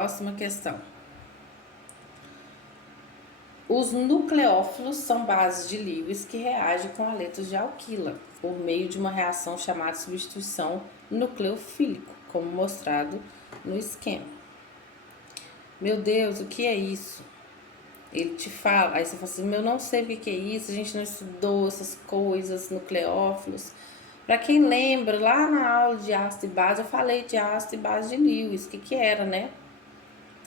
Próxima questão. Os nucleófilos são bases de Lewis que reagem com aletos de alquila por meio de uma reação chamada substituição nucleofílico, como mostrado no esquema. Meu Deus, o que é isso? Ele te fala, aí você fala assim, eu não sei o que é isso, a gente não estudou essas coisas, nucleófilos. Para quem lembra, lá na aula de ácido e base, eu falei de ácido e base de Lewis, o que era, né?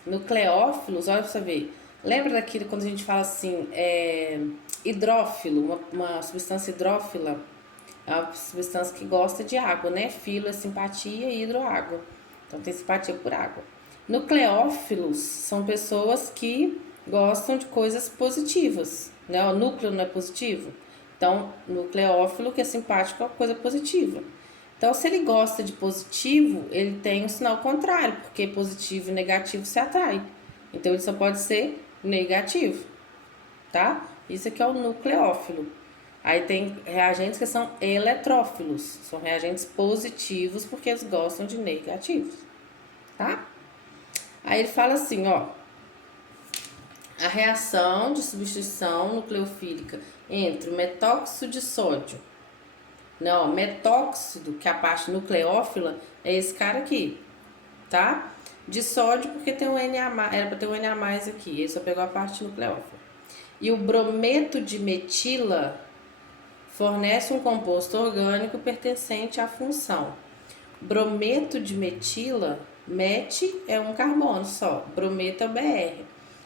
Nucleófilos, olha pra você ver. Lembra daquilo quando a gente fala assim, hidrófilo, uma substância hidrófila? É uma substância que gosta de água, né? Filo é simpatia e hidroágua. Então tem simpatia por água. Nucleófilos são pessoas que gostam de coisas positivas, né? O núcleo não é positivo. Então, nucleófilo que é simpático é uma coisa positiva. Então, se ele gosta de positivo, ele tem um sinal contrário, porque positivo e negativo se atraem. Então, ele só pode ser negativo, tá? Isso aqui é o nucleófilo. Aí tem reagentes que são eletrófilos, são reagentes positivos porque eles gostam de negativos, tá? Aí ele fala assim, ó, a reação de substituição nucleofílica entre o metóxido de sódio, não, metóxido, que é a parte nucleófila, é esse cara aqui, tá? De sódio porque tem um Na+, era para ter um Na+ aqui, ele só pegou a parte nucleófila. E o brometo de metila fornece um composto orgânico pertencente à função. Brometo de metila, met é um carbono só, brometo é o Br.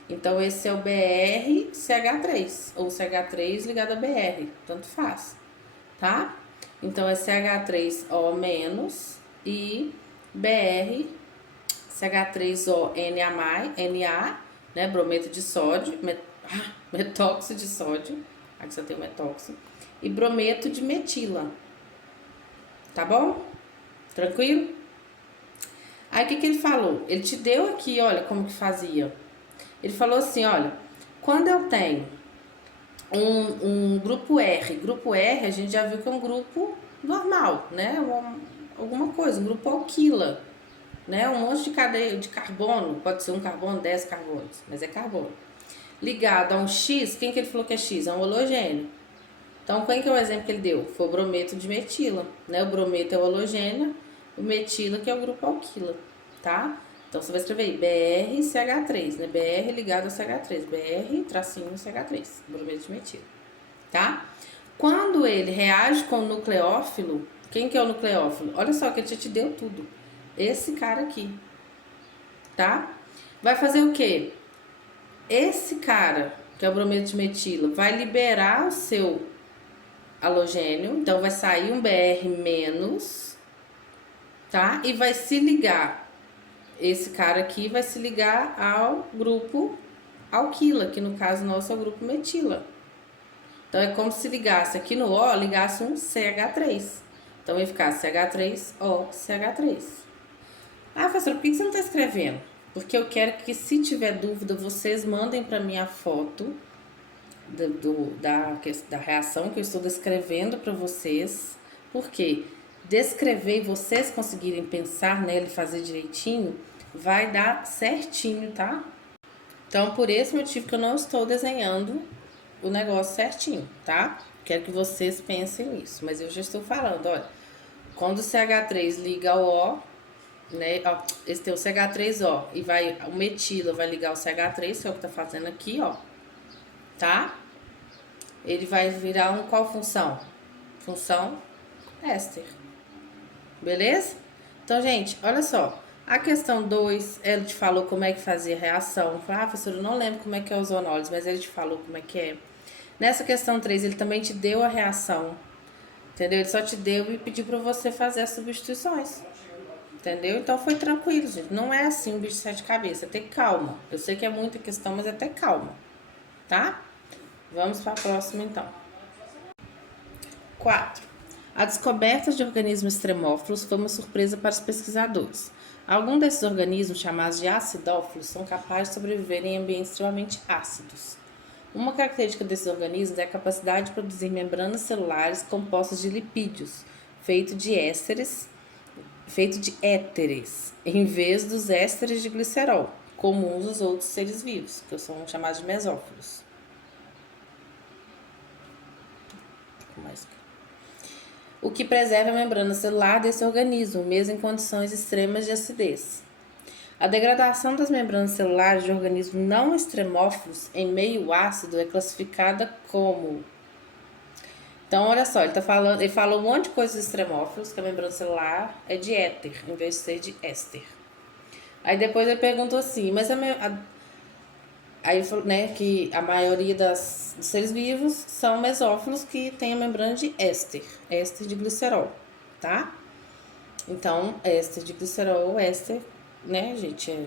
Então esse é o BrCH3 ou CH3 ligado a Br, tanto faz, tá? Então é CH3O- e Br CH3O Na, né, brometo de sódio, metóxido de sódio, aqui só tem o metóxido, e brometo de metila, tá bom? Tranquilo? Aí o que ele falou? Ele te deu aqui, olha como que fazia. Ele falou assim, olha, quando eu tenho um grupo R a gente já viu que é um grupo normal, né? Alguma coisa, um grupo alquila, né? Um monte de cadeia de carbono, pode ser um carbono, 10 carbonos, mas é carbono. Ligado a um X, quem que ele falou que é X? É um halogênio. Então, quem que é o exemplo que ele deu? Foi o brometo de metila, né? O brometo é o halogênio, o metila que é o grupo alquila, tá? Então, você vai escrever aí, BrCH3, né? Br ligado a CH3, Br tracinho CH3, brometo de metila, tá? Quando ele reage com o nucleófilo, quem que é o nucleófilo? Olha só que ele já te deu tudo. Esse cara aqui, tá? Vai fazer o quê? Esse cara, que é o brometo de metila, vai liberar o seu halogênio, então vai sair um Br-, tá? E vai se ligar, esse cara aqui vai se ligar ao grupo alquila, que no caso nosso é o grupo metila. Então é como se ligasse aqui no O, ligasse um CH3. Então ia ficar CH3O, CH3. Ah, professora, por que você não está escrevendo? Porque eu quero que, se tiver dúvida, vocês mandem para mim a foto da reação que eu estou descrevendo para vocês. Porque descrever e vocês conseguirem pensar nela e fazer direitinho, vai dar certinho, tá? Então, por esse motivo que eu não estou desenhando o negócio certinho, tá? Quero que vocês pensem nisso, mas eu já estou falando, olha, quando o CH3 liga ao O, né, ó, esse tem o CH3O e o metila vai ligar o CH3, que é o que tá fazendo aqui, ó, tá? Ele vai virar qual função? Função éster, beleza? Então, gente, olha só, a questão 2, ele te falou como é que fazia a reação. Professor, eu não lembro como é que é os ozonólidos, mas ele te falou como é que é. Nessa questão 3, ele também te deu a reação, entendeu? Ele só te deu e pediu para você fazer as substituições, entendeu? Então foi tranquilo, gente. Não é assim um bicho de sete cabeças, é ter calma. Eu sei que é muita questão, mas é ter calma, tá? Vamos para a próxima, então. 4. A descoberta de organismos extremófilos foi uma surpresa para os pesquisadores. Alguns desses organismos, chamados de acidófilos, são capazes de sobreviver em ambientes extremamente ácidos. Uma característica desses organismos é a capacidade de produzir membranas celulares compostas de lipídios, feitos de ésteres, feito de éteres, em vez dos ésteres de glicerol, comuns dos outros seres vivos, que são chamados de mesófilos. O que preserva a membrana celular desse organismo, mesmo em condições extremas de acidez. A degradação das membranas celulares de organismos não extremófilos em meio ácido é classificada como... Então, olha só, ele falou um monte de coisas extremófilos, que a membrana celular é de éter, em vez de ser de éster. Aí depois ele perguntou assim, mas aí ele falou, né, que a maioria dos seres vivos são mesófilos que tem a membrana de éster de glicerol, tá? Então, éster de glicerol, éster, né, gente, é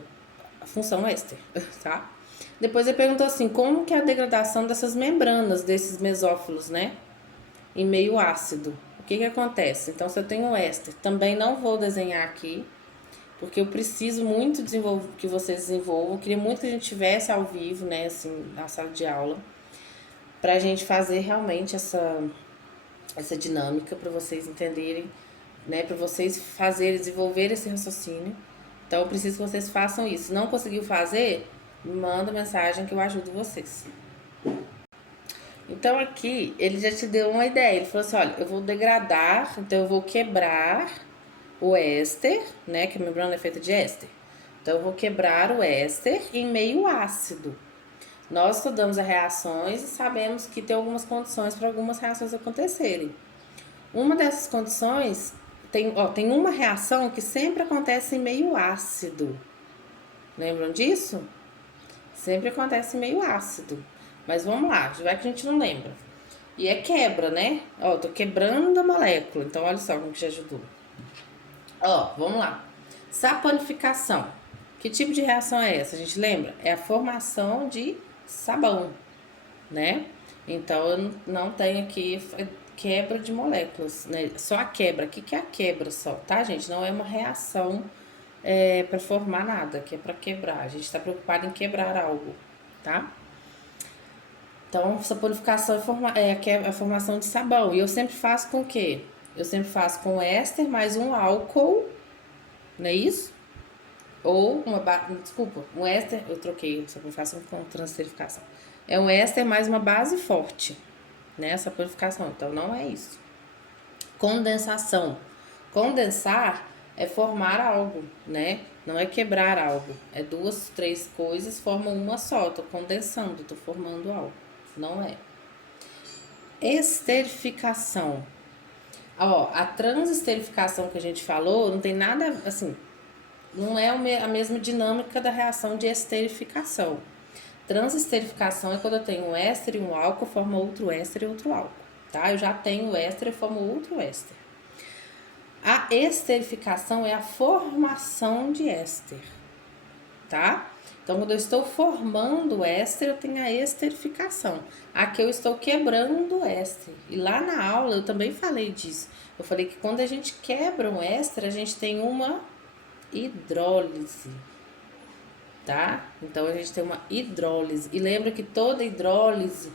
a função éster, tá? Depois ele perguntou assim, como que é a degradação dessas membranas desses mesófilos, né, em meio ácido? O que que acontece? Então, se eu tenho éster, também não vou desenhar aqui, porque eu preciso muito que vocês desenvolvam. Eu queria muito que a gente tivesse ao vivo, né, assim, na sala de aula, pra gente fazer realmente essa dinâmica, para vocês entenderem, né, para vocês desenvolver esse raciocínio. Então, eu preciso que vocês façam isso. Se não conseguiu fazer, me manda mensagem que eu ajudo vocês. Então, aqui, ele já te deu uma ideia. Ele falou assim, olha, eu vou degradar, então eu vou quebrar o éster, né, que a membrana é feita de éster. Então, eu vou quebrar o éster em meio ácido. Nós estudamos as reações e sabemos que tem algumas condições para algumas reações acontecerem. Uma dessas condições, tem uma reação que sempre acontece em meio ácido. Lembram disso? Sempre acontece em meio ácido. Mas vamos lá, vai que a gente não lembra. E é quebra, né? Ó, tô quebrando a molécula. Então, olha só como que já ajudou. Ó, vamos lá. Saponificação. Que tipo de reação é essa? A gente lembra? É a formação de sabão, né? Então, eu não tenho aqui quebra de moléculas, né? Só a quebra. O que é a quebra só, tá, gente? Não é uma reação para formar nada, que é para quebrar. A gente está preocupado em quebrar algo, tá? Então, saponificação é a formação de sabão. E eu sempre faço com o quê? Eu sempre faço com éster mais um álcool, não é isso? Ou desculpa, um éster, eu troquei saponificação com transesterificação. É um éster mais uma base forte, né? Saponificação, então não é isso. Condensação. Condensar é formar algo, né? Não é quebrar algo. É 2, 3 coisas formam uma só. Tô condensando, tô formando algo. Não é. Esterificação. Ó, a transesterificação que a gente falou não tem nada, assim, não é a mesma dinâmica da reação de esterificação. Transesterificação é quando eu tenho um éster e um álcool, forma outro éster e outro álcool, tá? Eu já tenho éster e formo outro éster. A esterificação é a formação de éster, tá? Então, quando eu estou formando éster, eu tenho a esterificação. Aqui eu estou quebrando éster. E lá na aula eu também falei disso. Eu falei que quando a gente quebra um éster, a gente tem uma hidrólise, tá? Então, a gente tem uma hidrólise. E lembra que toda hidrólise,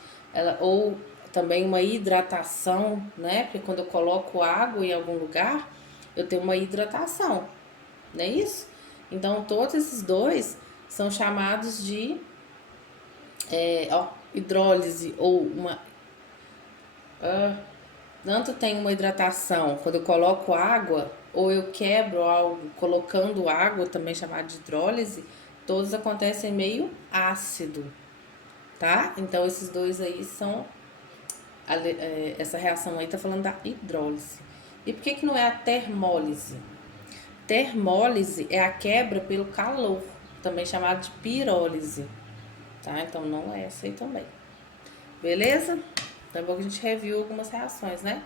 ou também uma hidratação, né? Porque quando eu coloco água em algum lugar, eu tenho uma hidratação, não é isso? Então, todos esses dois são chamados de hidrólise ou uma... tanto tem uma hidratação quando eu coloco água, ou eu quebro algo colocando água, também chamado de hidrólise, todos acontecem meio ácido, tá? Então, esses dois aí são... essa reação aí tá falando da hidrólise. E por que não é a termólise? Termólise é a quebra pelo calor, também chamado de pirólise, tá? Então, não é essa aí também. Beleza? Então, é bom que a gente reviu algumas reações, né?